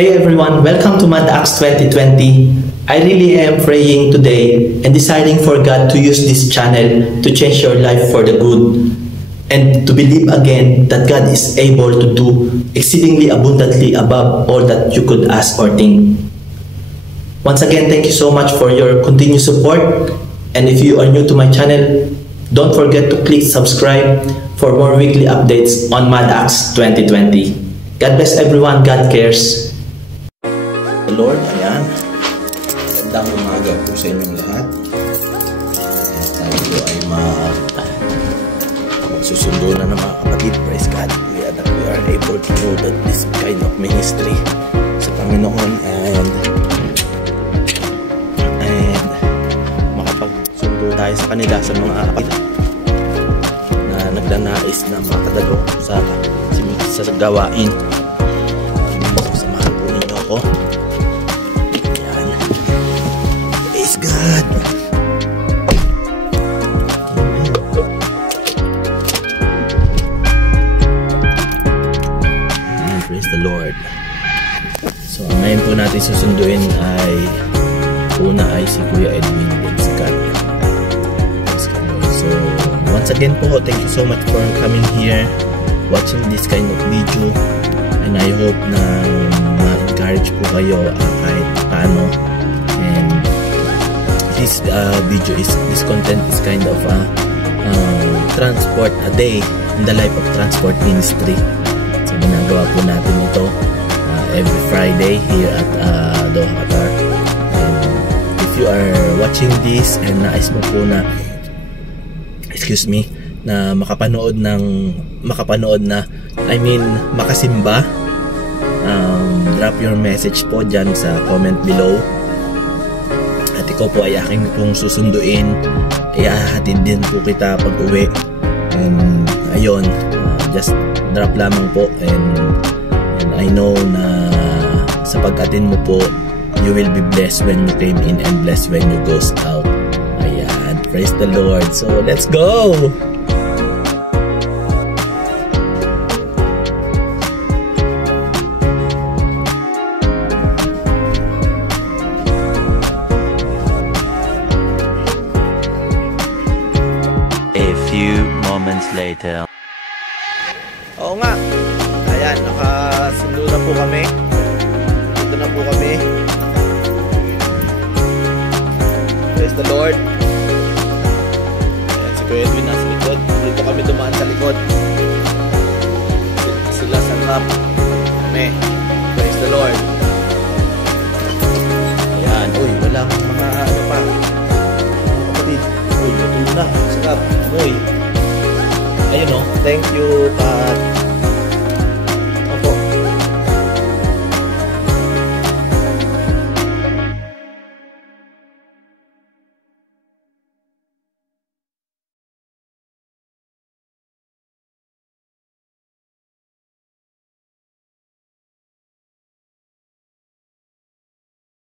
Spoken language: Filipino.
Hey everyone, welcome to Mad Acts 2020. I really am praying today and deciding for God to use this channel to change your life for the good and to believe again that God is able to do exceedingly abundantly above all that you could ask or think. Once again, thank you so much for your continued support, and if you are new to my channel, don't forget to click subscribe for more weekly updates on Mad Acts 2020. God bless everyone, God cares. The Lord, ayan. Gandang umaga po sa inyong lahat. Tayo po ay magsusundo na ng mga kapatid. Praise God. We are able to know that this kind of ministry sa Panginoon and makapagsundo tayo sa kanila sa mga kapatid na nagdanais na makadalo sa gawain. Samahan po ninyo ako. Praise God. Amen. Praise the Lord. So, ngayon po natin susunduin ay una ay si Kuya Edwin Bensikat. So, once again po, thank you so much for coming here, watching this kind of video, and I hope na ma-encourage po kayo kahit paano. And this video this content is kind of transport a day in the life of transport ministry. So ginagawa po natin ito every Friday here at Doha, Qatar. And if you are watching this and nais mo po na na makapanood na makasimba, drop your message po dyan sa comment below. At ikaw po ay aking pong susunduin, iahatid din po kita pag uwi. And ayun, just drop lamang po, and I know na sa pag-attend mo po, you will be blessed when you came in and blessed when you goes out. Ayan, praise the Lord. So let's go! Later. Oo nga. Ayan, nakasundo na po kami. Dito na po kami. Praise the Lord. Ayan, si Kuya Edwin nasa likod. Dito kami dumaan sa likod. Sila sa rap. Kami. Praise the Lord. Ayan. Uy, walang mga ano pa. Kapatid. Uy, ito na. Sarap. Uy. Ayun o, thank you, Pat.